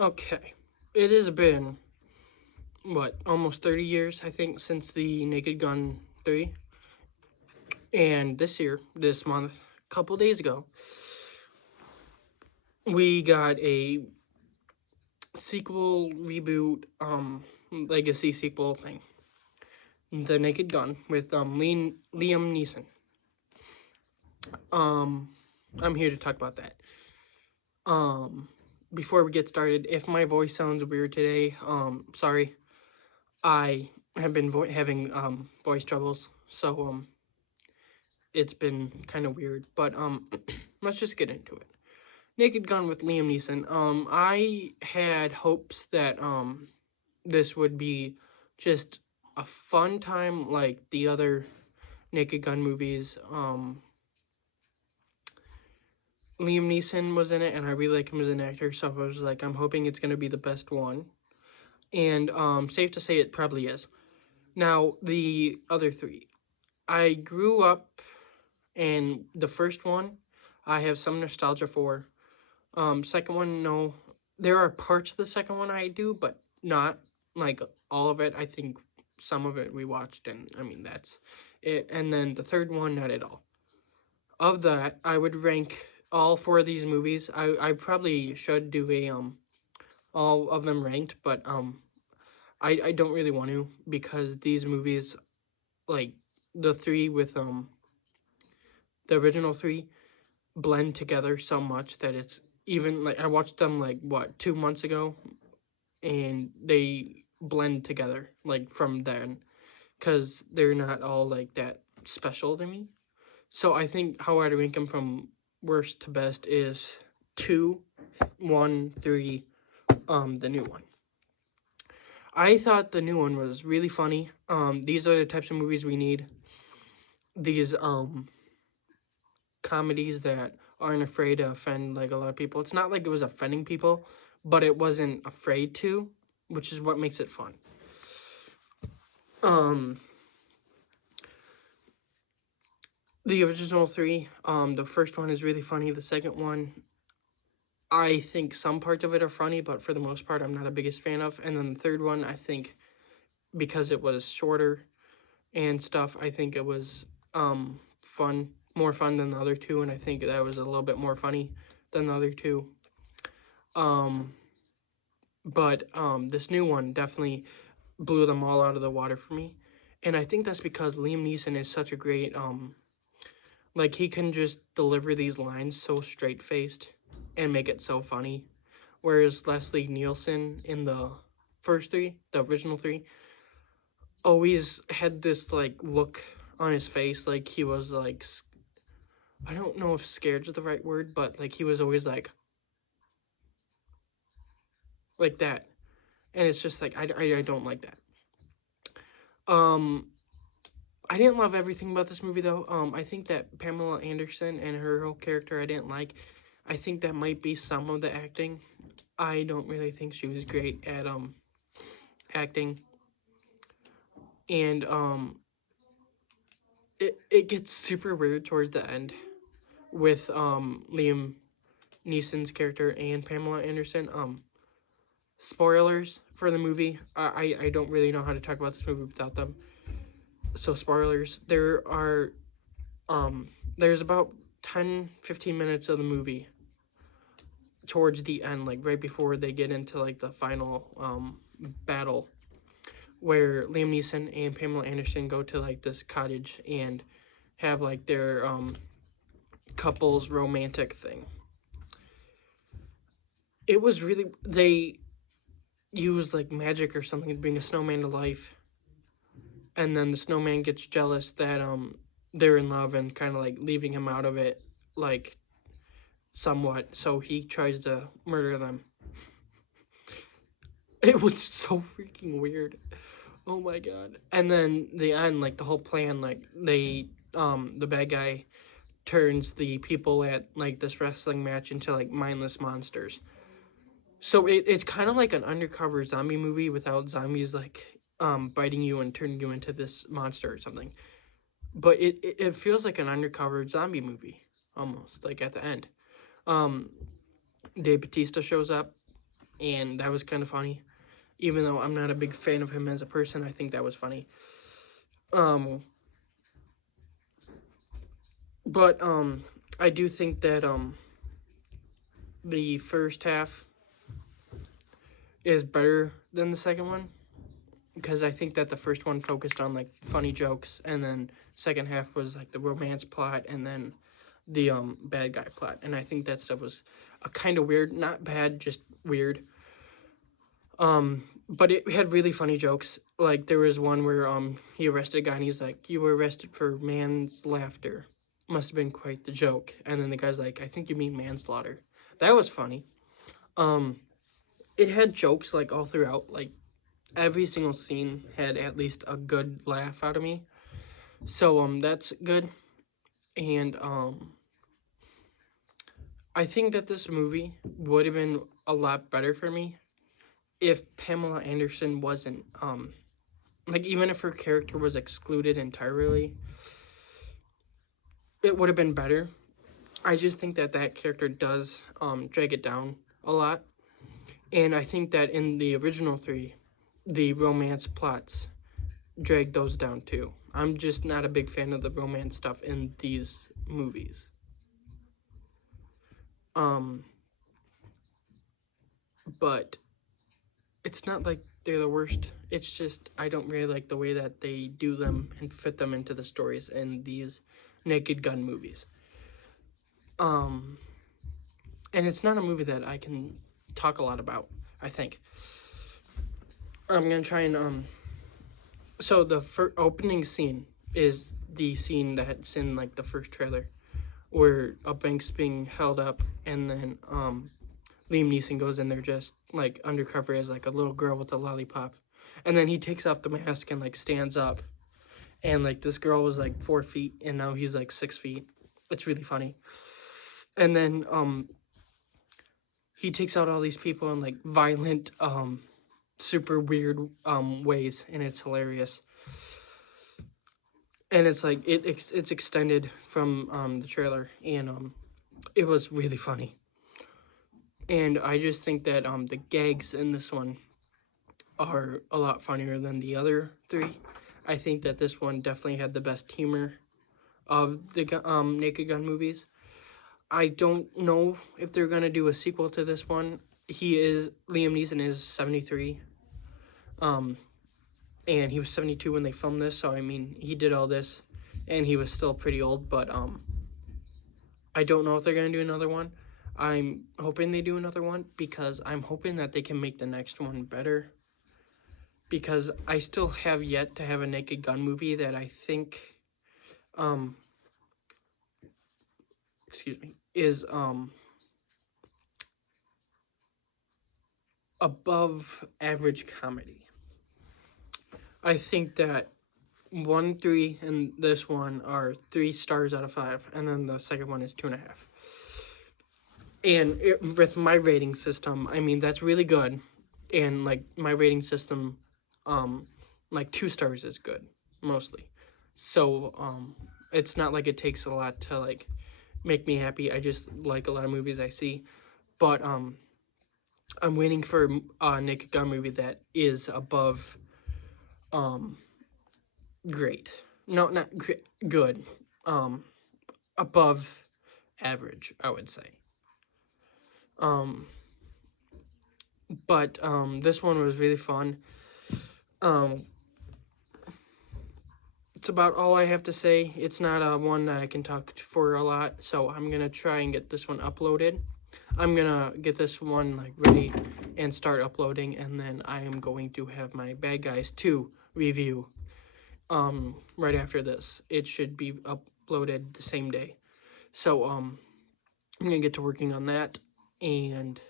Okay. It has been, almost 30 years, I think, since the Naked Gun 3. And this month, a couple days ago, we got a sequel, reboot, legacy sequel thing. The Naked Gun with Liam Neeson. I'm here to talk about that. Before we get started, if my voice sounds weird today, sorry. I have been having voice troubles, so it's been kind of weird. But let's just get into it. Naked Gun with Liam Neeson. I had hopes that this would be just a fun time like the other Naked Gun movies. Liam Neeson was in it, and I really like him as an actor, so I was like, I'm hoping it's gonna be the best one. And safe to say, it probably is. Now, the other three. I grew up in the first one. I have some nostalgia for. Second one, no. There are parts of the second one I do, but not like all of it. I think some of it we watched, and I mean, that's it. And then the third one, not at all. Of that, I would rank all four of these movies. I probably should do a all of them ranked, but I don't really want to, because these movies, like the three with the original three, blend together so much that it's even like I watched them like 2 months ago, and they blend together like from then, because they're not all like that special to me. So I think how I'd rank them from worst to best is 2, 1, 3, the new one. I thought the new one was really funny. These are the types of movies we need. These comedies that aren't afraid to offend like a lot of people. It's not like it was offending people, but it wasn't afraid to, which is what makes it fun. The original three, the first one is really funny. The second one, I think some parts of it are funny, but for the most part, I'm not a biggest fan of. And then the third one, I think, because it was shorter and stuff, I think it was fun, more fun than the other two, and I think that was a little bit more funny than the other two. But this new one definitely blew them all out of the water for me, and I think that's because Liam Neeson is such a great like, he can just deliver these lines so straight faced and make it so funny, whereas Leslie Nielsen in the first three, the original three, always had this like look on his face like he was like, I don't know if scared is the right word, but like he was always like that, and it's just like I don't like that. I didn't love everything about this movie though. I think that Pamela Anderson and her whole character I didn't like. I think that might be some of the acting. I don't really think she was great at acting, and it gets super weird towards the end with Liam Neeson's character and Pamela Anderson. Spoilers for the movie. I don't really know how to talk about this movie without them. So spoilers. There's about 10-15 minutes of the movie towards the end, like right before they get into like the final battle, where Liam Neeson and Pamela Anderson go to like this cottage and have like their couples romantic thing. It was really, they use like magic or something to bring a snowman to life, and then the snowman gets jealous that they're in love and kind of like leaving him out of it, like somewhat, so he tries to murder them. It was so freaking weird. Oh my god. And then the end, like the whole plan, like they the bad guy turns the people at like this wrestling match into like mindless monsters. So it's kind of like an undercover zombie movie without zombies like biting you and turning you into this monster or something. But it feels like an undercover zombie movie almost, like at the end. Dave Bautista shows up, and that was kind of funny. Even though I'm not a big fan of him as a person, I think that was funny. But I do think that the first half is better than the second one, because I think that the first one focused on like funny jokes, and then second half was like the romance plot, and then the bad guy plot. And I think that stuff was kind of weird, not bad, just weird. But it had really funny jokes. Like there was one where he arrested a guy and he's like, "You were arrested for manslaughter. Must have been quite the joke." And then the guy's like, "I think you mean manslaughter." That was funny. It had jokes like all throughout. Like every single scene had at least a good laugh out of me. So that's good. And I think that this movie would have been a lot better for me if Pamela Anderson wasn't like, even if her character was excluded entirely, it would have been better. I just think that that character does drag it down a lot. And I think that in the original three, the romance plots drag those down too. I'm just not a big fan of the romance stuff in these movies. But it's not like they're the worst. It's just I don't really like the way that they do them and fit them into the stories in these Naked Gun movies. And it's not a movie that I can talk a lot about, I think. I'm gonna try and so the opening scene is the scene that's in like the first trailer, where a bank's being held up, and then Liam Neeson goes in there just like undercover as like a little girl with a lollipop, and then he takes off the mask and like stands up, and like this girl was like 4 feet and now he's like 6 feet. It's really funny. And then he takes out all these people in like violent super weird ways, and it's hilarious. And it's like it's extended from the trailer, and it was really funny. And I just think that the gags in this one are a lot funnier than the other three. I think that this one definitely had the best humor of the Naked Gun movies. I don't know if they're gonna do a sequel to this one. Liam Neeson is 73. And he was 72 when they filmed this, so I mean, he did all this, and he was still pretty old, but I don't know if they're gonna do another one. I'm hoping they do another one, because I'm hoping that they can make the next one better, because I still have yet to have a Naked Gun movie that I think, is above average comedy. I think that 1, 3, and this one are 3 stars out of 5, and then the second one is 2.5. And with my rating system, I mean, that's really good. And like my rating system, like 2 stars is good mostly. So it's not like it takes a lot to like make me happy. I just like a lot of movies I see. But I'm waiting for a Naked Gun movie that is above great. No, not great, good. Above average, I would say. But this one was really fun. It's about all I have to say. It's not one that I can talk for a lot, so I'm gonna try and get this one uploaded. I'm gonna get this one like ready and start uploading, and then I am going to have my Bad Guys 2 review right after this. It should be uploaded the same day. So I'm gonna get to working on that, and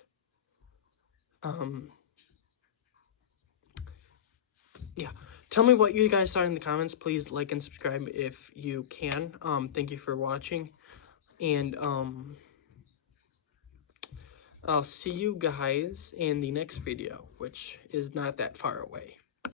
yeah. Tell me what you guys thought in the comments. Please like and subscribe if you can. Thank you for watching, and I'll see you guys in the next video, which is not that far away.